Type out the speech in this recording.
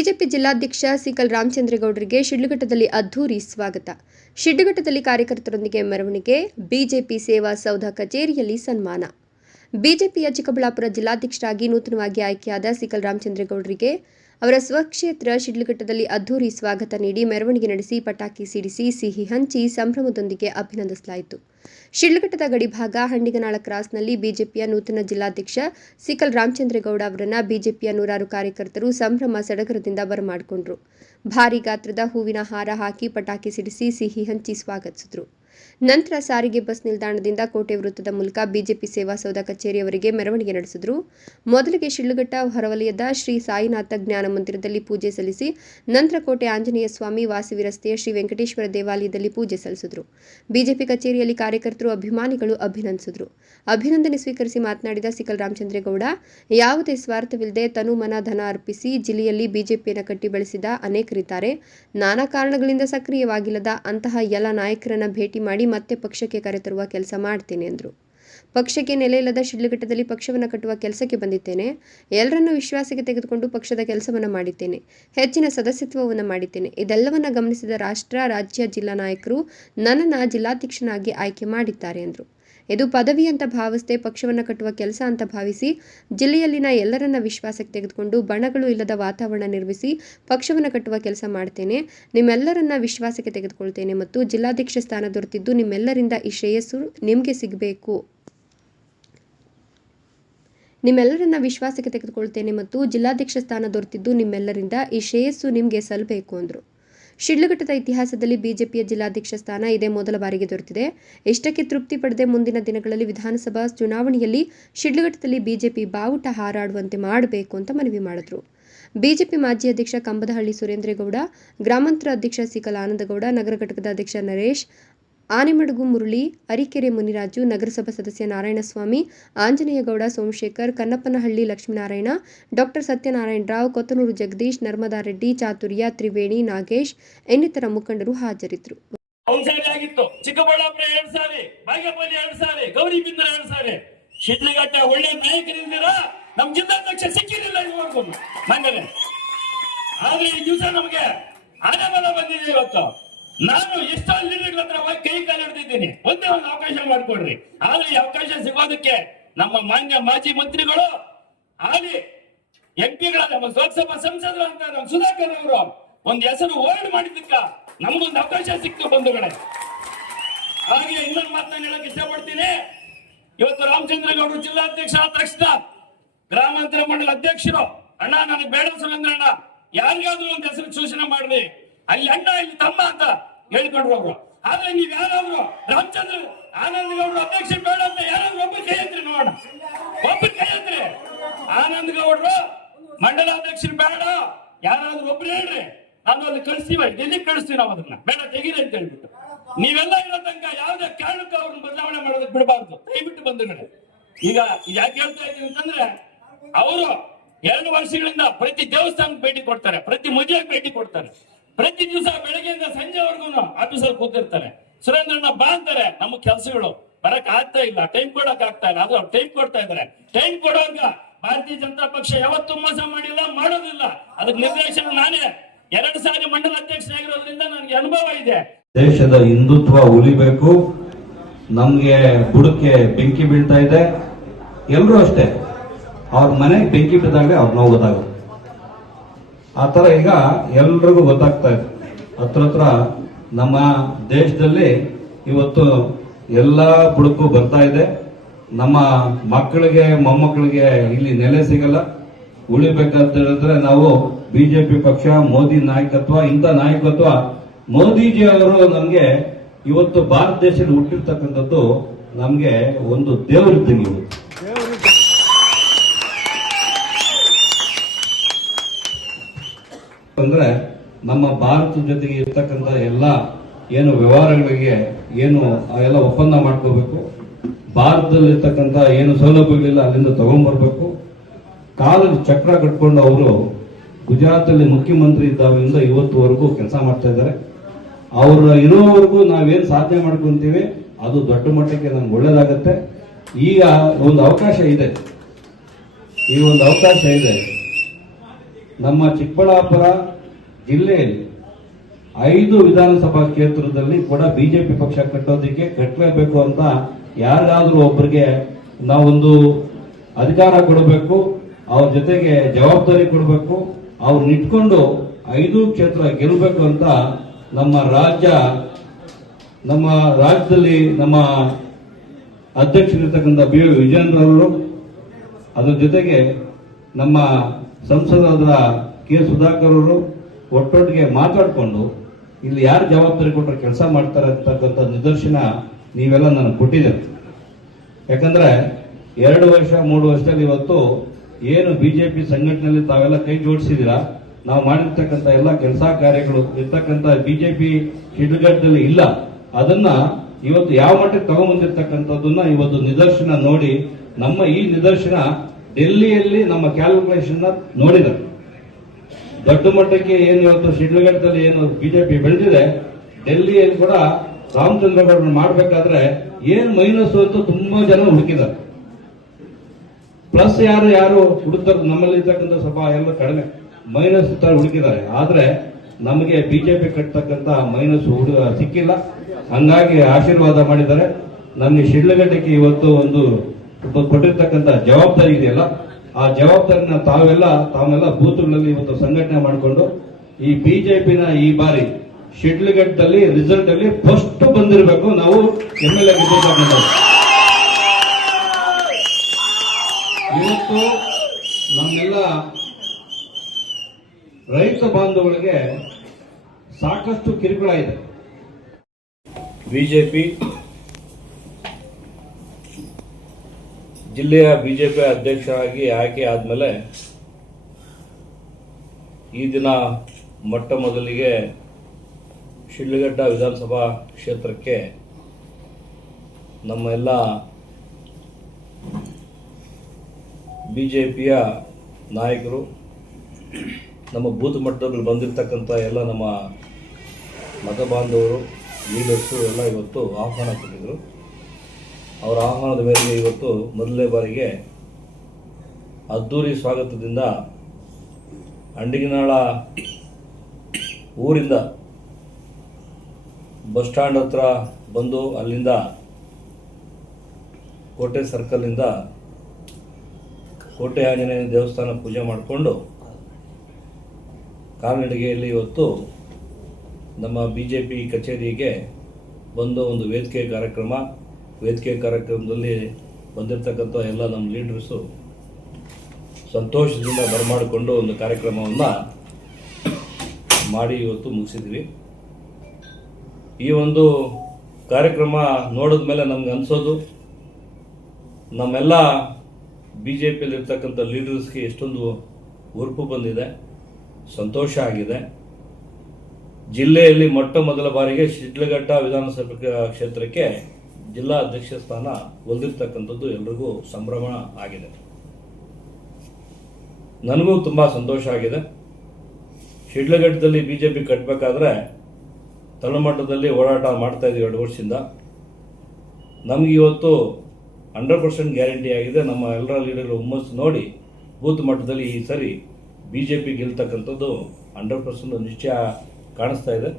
BJP ಜಿಲ್ಲಾಧ್ಯಕ್ಷ sickle ರಾಮಚಂದ್ರೇಗೌಡರಿಗೆ ಶಿಡ್ಲಘಟ್ಟದಲ್ಲಿ ಅದ್ಧೂರಿ ಸ್ವಾಗತ. ಶಿಡ್ಲಘಟ್ಟದಲ್ಲಿ ಕಾರ್ಯಕರ್ತರೊಂದಿಗೆ ಮೆರವಣಿಗೆ, ಬಿಜೆಪಿ ಸೇವಾ ಸೌಧ ಕಚೇರಿಯಲ್ಲಿ ಸನ್ಮಾನ. ಬಿಜೆಪಿಯ ಚಿಕ್ಕಬಳ್ಳಾಪುರ ಜಿಲ್ಲಾಧ್ಯಕ್ಷರಾಗಿ ನೂತನವಾಗಿ ಆಯ್ಕೆಯಾದ ಸಿಕಲ್ ರಾಮಚಂದ್ರೇಗೌಡರಿಗೆ ಅವರ ಸ್ವಕ್ಷೇತ್ರ ಶಿಡ್ಲಘಟ್ಟದಲ್ಲಿ ಅದ್ಧೂರಿ ಸ್ವಾಗತ ನೀಡಿ ಮೆರವಣಿಗೆ ನಡೆಸಿ ಪಟಾಕಿ ಸಿಡಿಸಿ ಸಿಹಿ ಹಂಚಿ ಸಂಭ್ರಮದೊಂದಿಗೆ ಅಭಿನಂದಿಸಲಾಯಿತು. ಶಿಡ್ಲಘಟ್ಟದ ಗಡಿಭಾಗ ಹಂಡಿಗನಾಳ ಕ್ರಾಸ್ನಲ್ಲಿ ಬಿಜೆಪಿಯ ನೂತನ ಜಿಲ್ಲಾಧ್ಯಕ್ಷ ಸಿಕಲ್ ರಾಮಚಂದ್ರೇಗೌಡ ಅವರನ್ನ ಬಿಜೆಪಿಯ ನೂರಾರು ಕಾರ್ಯಕರ್ತರು ಸಂಭ್ರಮ ಸಡಗರದಿಂದ ಬರಮಾಡಿಕೊಂಡರು. ಭಾರೀ ಗಾತ್ರದ ಹೂವಿನ ಹಾರ ಹಾಕಿ ಪಟಾಕಿ ಸಿಡಿಸಿ ಸಿಹಿ ಹಂಚಿ ಸ್ವಾಗತಿಸಿದ್ರು. ನಂತರ ಸಾರಿಗೆ ಬಸ್ ನಿಲ್ದಾಣದಿಂದ ಕೋಟೆ ವೃತ್ತದ ಮೂಲಕ ಬಿಜೆಪಿ ಸೇವಾ ಸೌಧ ಕಚೇರಿಯವರೆಗೆ ಮೆರವಣಿಗೆ ನಡೆಸಿದರು. ಮೊದಲಿಗೆ ಶಿಳ್ಳುಘಟ್ಟ ಹೊರವಲಯದ ಶ್ರೀ ಸಾಯಿನಾಥ ಜ್ಞಾನ ಮಂದಿರದಲ್ಲಿ ಪೂಜೆ ಸಲ್ಲಿಸಿ, ನಂತರ ಕೋಟೆ ಆಂಜನೇಯ ಸ್ವಾಮಿ ವಾಸವಿ ರಸ್ತೆಯ ಶ್ರೀ ವೆಂಕಟೇಶ್ವರ ದೇವಾಲಯದಲ್ಲಿ ಪೂಜೆ ಸಲ್ಲಿಸಿದರು. ಬಿಜೆಪಿ ಕಚೇರಿಯಲ್ಲಿ ಕಾರ್ಯಕರ್ತರು, ಅಭಿಮಾನಿಗಳು ಅಭಿನಂದಿಸಿದರು. ಅಭಿನಂದನೆ ಸ್ವೀಕರಿಸಿ ಮಾತನಾಡಿದ ಸಿಕಲ್ ರಾಮಚಂದ್ರೇಗೌಡ, ಯಾವುದೇ ಸ್ವಾರ್ಥವಿಲ್ಲದೆ ತನು ಮನ ಧನ ಅರ್ಪಿಸಿ ಜಿಲ್ಲೆಯಲ್ಲಿ ಬಿಜೆಪಿಯನ್ನು ಕಟ್ಟಿ ಬೆಳೆಸಿದ ಅನೇಕರಿದ್ದಾರೆ. ನಾನಾ ಕಾರಣಗಳಿಂದ ಸಕ್ರಿಯವಾಗಿಲ್ಲದ ಅಂತಹ ಎಲ್ಲ ನಾಯಕರನ್ನ ಭೇಟಿ ಮಾಡಿ ಮತ್ತೆ ಪಕ್ಷಕ್ಕೆ ಕರೆತರುವ ಕೆಲಸ ಮಾಡ್ತೇನೆ ಎಂದರು ಪಕ್ಷಕ್ಕೆ ನೆಲೆಯಿಲ್ಲದ ಶಿಡ್ಲಘಟ್ಟದಲ್ಲಿ ಪಕ್ಷವನ್ನು ಕಟ್ಟುವ ಕೆಲಸಕ್ಕೆ ಬಂದಿದ್ದೇನೆ. ಎಲ್ಲರನ್ನೂ ವಿಶ್ವಾಸಕ್ಕೆ ತೆಗೆದುಕೊಂಡು ಪಕ್ಷದ ಕೆಲಸವನ್ನು ಮಾಡಿದ್ದೇನೆ. ಹೆಚ್ಚಿನ ಸದಸ್ಯತ್ವವನ್ನು ಮಾಡಿದ್ದೇನೆ. ಇದೆಲ್ಲವನ್ನ ಗಮನಿಸಿದ ರಾಷ್ಟ್ರ, ರಾಜ್ಯ, ಜಿಲ್ಲಾ ನಾಯಕರು ನನ್ನನ್ನು ಜಿಲ್ಲಾಧ್ಯಕ್ಷನಾಗಿ ಆಯ್ಕೆ ಮಾಡಿದ್ದಾರೆ ಎಂದರು ಇದು ಪದವಿ ಅಂತ ಭಾವಿಸದೆ ಪಕ್ಷವನ್ನು ಕಟ್ಟುವ ಕೆಲಸ ಅಂತ ಭಾವಿಸಿ, ಜಿಲ್ಲೆಯಲ್ಲಿನ ಎಲ್ಲರನ್ನ ವಿಶ್ವಾಸಕ್ಕೆ ತೆಗೆದುಕೊಂಡು ಬಣಗಳು ಇಲ್ಲದ ವಾತಾವರಣ ನಿರ್ಮಿಸಿ ಪಕ್ಷವನ್ನು ಕಟ್ಟುವ ಕೆಲಸ ಮಾಡ್ತೇನೆ. ನಿಮ್ಮೆಲ್ಲರನ್ನ ವಿಶ್ವಾಸಕ್ಕೆ ತೆಗೆದುಕೊಳ್ತೇನೆ ಮತ್ತು ಜಿಲ್ಲಾಧ್ಯಕ್ಷ ಸ್ಥಾನ ದೊರೆತಿದ್ದು ನಿಮ್ಮೆಲ್ಲರಿಂದ ಈ ಶ್ರೇಯಸ್ಸು ನಿಮಗೆ ಸಿಗಬೇಕು. ನಿಮ್ಮೆಲ್ಲರನ್ನ ವಿಶ್ವಾಸಕ್ಕೆ ತೆಗೆದುಕೊಳ್ತೇನೆ ಮತ್ತು ಜಿಲ್ಲಾಧ್ಯಕ್ಷ ಸ್ಥಾನ ದೊರೆತಿದ್ದು ನಿಮ್ಮೆಲ್ಲರಿಂದ ಈ ಶ್ರೇಯಸ್ಸು ನಿಮಗೆ ಸಲ್ಲಬೇಕು ಅಂದರು. ಶಿಡ್ಲಘಟ್ಟದ ಇತಿಹಾಸದಲ್ಲಿ ಬಿಜೆಪಿಯ ಜಿಲ್ಲಾಧ್ಯಕ್ಷ ಸ್ಥಾನ ಇದೇ ಮೊದಲ ಬಾರಿಗೆ ದೊರೆತಿದೆ. ಇಷ್ಟಕ್ಕೆ ತೃಪ್ತಿ ಪಡೆದೇ ಮುಂದಿನ ದಿನಗಳಲ್ಲಿ ವಿಧಾನಸಭಾ ಚುನಾವಣೆಯಲ್ಲಿ ಶಿಡ್ಲಘಟ್ಟದಲ್ಲಿ ಬಿಜೆಪಿ ಬಾವುಟ ಹಾರಾಡುವಂತೆ ಮಾಡಬೇಕು ಅಂತ ಮನವಿ ಮಾಡಿದ್ರು. ಬಿಜೆಪಿ ಮಾಜಿ ಅಧ್ಯಕ್ಷ ಕಂಬದಹಳ್ಳಿ ಸುರೇಂದ್ರೇಗೌಡ, ಗ್ರಾಮಾಂತರ ಅಧ್ಯಕ್ಷ ಸಿಕಲ್ ಆನಂದಗೌಡ, ನಗರ ಘಟಕದ ಅಧ್ಯಕ್ಷ ನರೇಶ್ ಆನೆಮಡುಗು ಮುರಳಿ, ಅರಿಕೆರೆ ಮುನಿರಾಜು, ನಗರಸಭಾ ಸದಸ್ಯ ನಾರಾಯಣಸ್ವಾಮಿ, ಆಂಜನೇಯಗೌಡ, ಸೋಮಶೇಖರ್, ಕನ್ನಪ್ಪನಹಳ್ಳಿ ಲಕ್ಷ್ಮೀನಾರಾಯಣ, ಡಾಕ್ಟರ್ ಸತ್ಯನಾರಾಯಣ ರಾವ್, ಕೊತ್ತನೂರು ಜಗದೀಶ್, ನರ್ಮದಾ ರೆಡ್ಡಿ, ಚಾತುರ್ಯ, ತ್ರಿವೇಣಿ, ನಾಗೇಶ್ ಇನ್ನಿತರ ಮುಖಂಡರು ಹಾಜರಿದ್ದರು. ಆದ್ರೆ ಈ ದಿವಸ ನಮಗೆ ಬಂದಿದೆ ಇವತ್ತು. ನಾನು ಎಷ್ಟೋ ಲೀಡರ್ಗಳ ಹತ್ರ ಹೋಗಿ ಕೈ ಕಾಲು ಹಿಡಿದಿದ್ದೀನಿ. ಒಂದೇ ಒಂದು ಅವಕಾಶ ಮಾಡಿಕೊಡ್ರಿ. ಆದ್ರೆ ಈ ಅವಕಾಶ ಸಿಗೋದಕ್ಕೆ ನಮ್ಮ ಮಾನ್ಯ ಮಾಜಿ ಮಂತ್ರಿಗಳು ಆಗಲಿ ಎಂಪಿಗಳ, ನಮ್ಮ ಲೋಕಸಭಾ ಸಂಸದರು ಅಂತ ನಮ್ಮ ಸುಧಾಕರ್ ಅವರು ಒಂದು ಹೆಸರು ಹೋರಾಟ ಮಾಡಿದ್ದಕ್ಕ ನಮಗೊಂದು ಅವಕಾಶ ಸಿಕ್ತು ಬಂಧುಗಳೇ. ಹಾಗೆ ಇನ್ನೊಂದು ಮಾತು ನಾನು ಹೇಳಕ್ ಇಷ್ಟಪಡ್ತೀನಿ. ಇವತ್ತು ರಾಮಚಂದ್ರ ಗೌಡರು ಜಿಲ್ಲಾಧ್ಯಕ್ಷ ಆದ ತಕ್ಷಣ ಗ್ರಾಮಾಂತರ ಮಂಡಲ ಅಧ್ಯಕ್ಷರು, ಅಣ್ಣ, ನನಗೆ ಬೇಡ ಸುರೇಂದ್ರ ಅಣ್ಣ ಯಾರಿಗಾದ್ರೂ ಒಂದು ಹೆಸರು ಸೂಚನೆ ಮಾಡ್ರಿ. ಅಲ್ಲಿ ಅಣ್ಣ, ಇಲ್ಲಿ ತಮ್ಮ ಅಂತ ಹೇಳ್ಕೊಂಡು ಹೋಗ್ರು ಆದ್ರೆ ನೀವ್ ಯಾರಾದ್ರು ರಾಮಚಂದ್ರ ಆನಂದ್ ಗೌಡ್ರು ಅಧ್ಯಕ್ಷ ಬೇಡ ಅಂತ ಯಾರಾದ್ರೂ ಒಬ್ಬರು ಕೈ ನೋಡೋಣ. ಒಬ್ಬರು ಕೈ ಎತ್ರಿ ಆನಂದ್ ಗೌಡ್ರು ಮಂಡಲಾಧ್ಯಕ್ಷರು ಬೇಡ. ಯಾರಾದ್ರೂ ಒಬ್ರು ಹೇಳ್ರಿ. ನಾನು ಅಲ್ಲಿ ಕಳಿಸ್ತೀವ ಡೆಲ್ಲಿ ಕಳಿಸ್ತೀವಿ ನಾವು ಅದನ್ನ. ಬೇಡ, ತೆಗೀರಿ ಅಂತ ಹೇಳ್ಬಿಟ್ಟು. ನೀವೆಲ್ಲ ಇರೋ ತನಕ ಯಾವುದೇ ಕಾರಣಕ್ಕೂ ಅವ್ರನ್ನ ಬದಲಾವಣೆ ಮಾಡೋದಕ್ಕೆ ಬಿಡಬಾರ್ದು. ದಯವಿಟ್ಟು ಬಂಧುಗಳೇ. ಈಗ ಯಾಕೆ ಹೇಳ್ತಾ ಇದ್ದೀನಿ ಅಂತಂದ್ರೆ, ಅವರು ಎರಡು ವರ್ಷಗಳಿಂದ ಪ್ರತಿ ದೇವಸ್ಥಾನಕ್ಕೆ ಭೇಟಿ ಕೊಡ್ತಾರೆ. ಪ್ರತಿ ಮದುವೆಗೆ ಭೇಟಿ ಕೊಡ್ತಾರೆ. ಪ್ರತಿ ದಿವಸ ಬೆಳಗ್ಗೆಯಿಂದ ಸಂಜೆವರೆಗೂ ಆಫೀಸಲ್ಲಿ ಕೂತಿರ್ತಾರೆ. ಸುರೇಂದ್ರಣ್ಣ ಬಾ ಅಂತಾರೆ, ನಮ್ಮ ಕೆಲಸಗಳು ಬರಕ್ ಆಗ್ತಾ ಇಲ್ಲ ಟೈಮ್ ಕೊಡಕ್ ಆಗ್ತಾ ಇಲ್ಲ ಅವ್ರು ಟೈಮ್ ಕೊಡ್ತಾ ಇದಾರೆ ಟೈಮ್ ಕೊಡೋಂಗ ಭಾರತೀಯ ಜನತಾ ಪಕ್ಷ ಯಾವತ್ತೂ ಮೋಸ ಮಾಡಿಲ್ಲ, ಮಾಡೋದಿಲ್ಲ. ಅದಕ್ಕೆ ನಿರ್ದೇಶನ ನಾನೇ. ಎರಡು ಸಾರಿ ಮಂಡಲ ಅಧ್ಯಕ್ಷರಾಗಿರೋದ್ರಿಂದ ನನಗೆ ಅನುಭವ ಇದೆ. ದೇಶದ ಹಿಂದುತ್ವ ಉಳಿಬೇಕು, ನಮ್ಗೆ ಬುಡಕ್ಕೆ ಬೆಂಕಿ ಬೀಳ್ತಾ ಇದೆ. ಎಲ್ರೂ ಅಷ್ಟೇ. ಅವ್ರ ಮನೆಗೆ ಬೆಂಕಿ ಬಿದ್ದಾಗ ಅವ್ರು ನೋವು ಆ ತರ ಈಗ ಎಲ್ರಿಗೂ ಗೊತ್ತಾಗ್ತಾ ಇದೆ. ಹತ್ರ ಹತ್ರ ನಮ್ಮ ದೇಶದಲ್ಲಿ ಇವತ್ತು ಎಲ್ಲ ಬುಡಕ್ಕೂ ಬರ್ತಾ ಇದೆ. ನಮ್ಮ ಮಕ್ಕಳಿಗೆ, ಮೊಮ್ಮಕ್ಕಳಿಗೆ ಇಲ್ಲಿ ನೆಲೆ ಸಿಗಲ್ಲ. ಉಳಿಬೇಕಂತ ಹೇಳಿದ್ರೆ ನಾವು ಬಿಜೆಪಿ ಪಕ್ಷ, ಮೋದಿ ನಾಯಕತ್ವ, ಇಂಥ ನಾಯಕತ್ವ. ಮೋದಿಜಿ ಅವರು ನಮಗೆ ಇವತ್ತು ಭಾರತ ದೇಶದಲ್ಲಿ ಹುಟ್ಟಿರ್ತಕ್ಕಂಥದ್ದು ನಮಗೆ ಒಂದು ದೇವರಿದ್ದಂಗೆ ಇವತ್ತು ಅಂದ್ರೆ ನಮ್ಮ ಭಾರತದ ಜೊತೆಗೆ ಇರ್ತಕ್ಕಂಥ ಎಲ್ಲ ಏನು ವ್ಯವಹಾರಗಳಿಗೆ ಏನು ಎಲ್ಲ ಒಪ್ಪಂದ ಮಾಡ್ಕೋಬೇಕು. ಭಾರತದಲ್ಲಿ ಇರ್ತಕ್ಕಂತ ಏನು ಸೌಲಭ್ಯಗಳಿಲ್ಲ, ಅಲ್ಲಿಂದ ತಗೊಂಡ್ಬರ್ಬೇಕು ಕಾಲದ ಚಕ್ರ ಕಟ್ಕೊಂಡು ಅವರು ಗುಜರಾತಲ್ಲಿ ಮುಖ್ಯಮಂತ್ರಿ ಇದ್ದಾವಿಂದ ಇವತ್ತುವರೆಗೂ ಕೆಲಸ ಮಾಡ್ತಾ ಇದ್ದಾರೆ. ಅವರು ಇರೋವರೆಗೂ ನಾವೇನು ಸಾಧನೆ ಮಾಡ್ಕೊಂತೀವಿ, ಅದು ದೊಡ್ಡ ಮಟ್ಟಕ್ಕೆ ನಮ್ಗೆ ಒಳ್ಳೇದಾಗತ್ತೆ. ಈಗ ಒಂದು ಅವಕಾಶ ಇದೆ. ಈ ಒಂದು ಅವಕಾಶ ಇದೆ. ನಮ್ಮ ಚಿಕ್ಕಬಳ್ಳಾಪುರ ಜಿಲ್ಲೆಯಲ್ಲಿ ಐದು ವಿಧಾನಸಭಾ ಕ್ಷೇತ್ರದಲ್ಲಿ ಕೂಡ ಬಿಜೆಪಿ ಪಕ್ಷ ಕಟ್ಟೋದಕ್ಕೆ ಕಟ್ಟಲೇಬೇಕು ಅಂತ ಯಾರಿಗಾದ್ರೂ ಒಬ್ಬರಿಗೆ ನಾವೊಂದು ಅಧಿಕಾರ ಕೊಡಬೇಕು, ಅವ್ರ ಜೊತೆಗೆ ಜವಾಬ್ದಾರಿ ಕೊಡಬೇಕು ಅವ್ರು ಇಟ್ಕೊಂಡು ಐದು ಕ್ಷೇತ್ರ ಗೆಲ್ಲಬೇಕು ಅಂತ ನಮ್ಮ ರಾಜ್ಯ, ನಮ್ಮ ರಾಜ್ಯದಲ್ಲಿ ನಮ್ಮ ಅಧ್ಯಕ್ಷರಿರ್ತಕ್ಕಂಥ ಬಿ ವಿಜೇಂದ್ರ ಅವರು, ಅದರ ಜೊತೆಗೆ ನಮ್ಮ ಸಂಸದರಾದ ಕೆ ಸುಧಾಕರ್ ಅವರು ಒಟ್ಟೊಟ್ಟಿಗೆ ಮಾತಾಡಿಕೊಂಡು ಇಲ್ಲಿ ಯಾರು ಜವಾಬ್ದಾರಿ ಕೊಟ್ಟರೆ ಕೆಲಸ ಮಾಡ್ತಾರೆ ಅಂತಕ್ಕಂಥ ನಿದರ್ಶನ ನೀವೆಲ್ಲ ನನಗೆ ಕೊಟ್ಟಿದೆ. ಯಾಕಂದ್ರೆ ಎರಡು ವರ್ಷ, ಮೂರು ವರ್ಷದಲ್ಲಿ ಇವತ್ತು ಏನು ಬಿಜೆಪಿ ಸಂಘಟನೆಯಲ್ಲಿ ತಾವೆಲ್ಲ ಕೈ ಜೋಡಿಸಿದ್ದೀರಾ? ನಾವು ಮಾಡಿರ್ತಕ್ಕಂಥ ಎಲ್ಲ ಕೆಲಸ ಕಾರ್ಯಗಳು ಇರ್ತಕ್ಕಂಥ ಬಿಜೆಪಿ ಹಿಡುಗಟ್ಟದಲ್ಲಿ ಇಲ್ಲ. ಅದನ್ನ ಇವತ್ತು ಯಾವ ಮಟ್ಟಕ್ಕೆ ತಗೊಂಬಂದಿರ್ತಕ್ಕಂಥದ್ದನ್ನ ಇವತ್ತು ನಿದರ್ಶನ ನೋಡಿ ನಮ್ಮ ಈ ನಿದರ್ಶನ ಡೆಲ್ಲಿಯಲ್ಲಿ ನಮ್ಮ ಕ್ಯಾಲ್ಕುಲೇಷನ್ ನೋಡಿದ್ದಾರೆ. ದೊಡ್ಡ ಮಟ್ಟಕ್ಕೆ ಏನು ಇವತ್ತು ಶಿಡ್ಲಘಟ್ಟದಲ್ಲಿ ಏನು ಬಿಜೆಪಿ ಬೆಳೆದಿದೆ, ಡೆಲ್ಲಿಯಲ್ಲಿ ಕೂಡ ರಾಮಚಂದ್ರ ಗೌಡರನ್ನ ಮಾಡಬೇಕಾದ್ರೆ ಏನ್ ಮೈನಸ್ ಅಂತ ತುಂಬಾ ಜನ ಹುಡುಕಿದ್ದಾರೆ. ಪ್ಲಸ್ ಯಾರು ಯಾರು ಹುಡುಕ್ತಾರೆ, ನಮ್ಮಲ್ಲಿ ಇರ್ತಕ್ಕಂಥ ಸಭಾ ಎಲ್ಲ ಕಡಿಮೆ. ಮೈನಸ್ ತರ ಹುಡುಕಿದ್ದಾರೆ. ಆದ್ರೆ ನಮಗೆ ಬಿಜೆಪಿ ಕಟ್ಟತಕ್ಕಂತ ಮೈನಸ್ ಹುಡುಗ ಸಿಕ್ಕಿಲ್ಲ. ಹಂಗಾಗಿ ಆಶೀರ್ವಾದ ಮಾಡಿದ್ದಾರೆ. ನನಗೆ ಶಿಡ್ಲಘಟ್ಟಕ್ಕೆ ಇವತ್ತು ಒಂದು ಕೊಟ್ಟಿರ್ತಕ್ಕಂಥ ಜವಾಬ್ದಾರಿ ಇದೆಯಲ್ಲ ಆ ಜವಾಬ್ದಾರಿನ ತಾವೆಲ್ಲ ತಾವೆಲ್ಲ ಬೂತ್ಗಳಲ್ಲಿ ಇವತ್ತು ಸಂಘಟನೆ ಮಾಡಿಕೊಂಡು ಈ ಬಿಜೆಪಿನ ಈ ಬಾರಿ ಶಿಡ್ಲಘಟ್ಟದಲ್ಲಿ ರಿಸಲ್ಟ್ ಅಲ್ಲಿ ಫಸ್ಟ್ ಬಂದಿರಬೇಕು. ನಾವು ಎಂ ಎಲ್ ಎ ಇವತ್ತು ನಮ್ಮೆಲ್ಲ ರೈತ ಬಾಂಧವರಿಗೆ ಸಾಕಷ್ಟು ಕಿರುಕುಳ ಇದೆ. ಬಿಜೆಪಿ ಜಿಲ್ಲೆಯ ಬಿಜೆಪಿ ಅಧ್ಯಕ್ಷರಾಗಿ ಆಯ್ಕೆ ಆದಮೇಲೆ ಈ ದಿನ ಮೊಟ್ಟ ಮೊದಲಿಗೆ ಶಿಡ್ಲಘಟ್ಟ ವಿಧಾನಸಭಾ ಕ್ಷೇತ್ರಕ್ಕೆ ನಮ್ಮ ಎಲ್ಲ ಬಿ ಜೆ ಪಿಯ ನಾಯಕರು, ನಮ್ಮ ಬೂತ್ ಮಟ್ಟದಲ್ಲಿ ಬಂದಿರತಕ್ಕಂಥ ಎಲ್ಲ ನಮ್ಮ ಮತ ಬಾಂಧವರು, ಲೀಡರ್ಸು ಎಲ್ಲ ಇವತ್ತು ಆಹ್ವಾನ ಕೊಟ್ಟಿದ್ದರು ಅವರ ಆಹ್ವಾನದ ಮೇರೆಗೆ ಇವತ್ತು ಮೊದಲನೇ ಬಾರಿಗೆ ಅದ್ದೂರಿ ಸ್ವಾಗತದಿಂದ ಅಂಡಿಗಿನಾಳ ಊರಿಂದ ಬಸ್ ಸ್ಟ್ಯಾಂಡ್ ಹತ್ರ ಬಂದು ಅಲ್ಲಿಂದ ಕೋಟೆ ಸರ್ಕಲ್ನಿಂದ ಕೋಟೆ ಆಂಜನೇಯ ದೇವಸ್ಥಾನ ಪೂಜೆ ಮಾಡಿಕೊಂಡು ಕಾಲ್ನಡಿಗೆಯಲ್ಲಿ ಇವತ್ತು ನಮ್ಮ ಬಿ ಜೆ ಪಿ ಕಚೇರಿಗೆ ಬಂದು ಒಂದು ವೇದಿಕೆ ಕಾರ್ಯಕ್ರಮ ವೇದಿಕೆ ಕಾರ್ಯಕ್ರಮದಲ್ಲಿ ಬಂದಿರತಕ್ಕಂಥ ಎಲ್ಲ ನಮ್ಮ ಲೀಡರ್ಸು ಸಂತೋಷದಿಂದ ಬರಮಾಡಿಕೊಂಡು ಒಂದು ಕಾರ್ಯಕ್ರಮವನ್ನು ಮಾಡಿ ಇವತ್ತು ಮುಗಿಸಿದ್ವಿ. ಈ ಒಂದು ಕಾರ್ಯಕ್ರಮ ನೋಡಿದ ಮೇಲೆ ನಮ್ಗೆ ಅನಿಸೋದು, ನಮ್ಮೆಲ್ಲ ಬಿ ಜೆ ಪಿಯಲ್ಲಿರ್ತಕ್ಕಂಥ ಲೀಡರ್ಸ್ಗೆ ಎಷ್ಟೊಂದು ಉರುಪು ಬಂದಿದೆ, ಸಂತೋಷ ಆಗಿದೆ. ಜಿಲ್ಲೆಯಲ್ಲಿ ಮೊಟ್ಟ ಮೊದಲ ಬಾರಿಗೆ ಶಿಡ್ಲಘಟ್ಟ ವಿಧಾನಸಭೆ ಕ್ಷೇತ್ರಕ್ಕೆ ಜಿಲ್ಲಾ ಅಧ್ಯಕ್ಷ ಸ್ಥಾನ ಒಲ್ದಿರ್ತಕ್ಕಂಥದ್ದು ಎಲ್ರಿಗೂ ಸಂಭ್ರಮ ಆಗಿದೆ. ನನಗೂ ತುಂಬ ಸಂತೋಷ ಆಗಿದೆ. ಶಿಡ್ಲಘಟ್ಟದಲ್ಲಿ ಬಿ ಜೆ ಪಿ ಕಟ್ಟಬೇಕಾದ್ರೆ ತಳಮಟ್ಟದಲ್ಲಿ ಓಡಾಟ ಮಾಡ್ತಾ ಇದ್ದೀವಿ ಎರಡು ವರ್ಷದಿಂದ. ನಮ್ಗೆ ಇವತ್ತು ಹಂಡ್ರೆಡ್ ಪರ್ಸೆಂಟ್ ಗ್ಯಾರಂಟಿ ಆಗಿದೆ. ನಮ್ಮ ಎಲ್ಲರ ಲೀಡರ್ ಹುಮ್ಮಸ್ಸು ನೋಡಿ ಬೂತ್ ಮಟ್ಟದಲ್ಲಿ ಈ ಸರಿ ಬಿ ಜೆ ಪಿ ಗೆಲ್ತಕ್ಕಂಥದ್ದು ಹಂಡ್ರೆಡ್ ಪರ್ಸೆಂಟ್ ನಿಶ್ಚಯ ಕಾಣಿಸ್ತಾ ಇದೆ.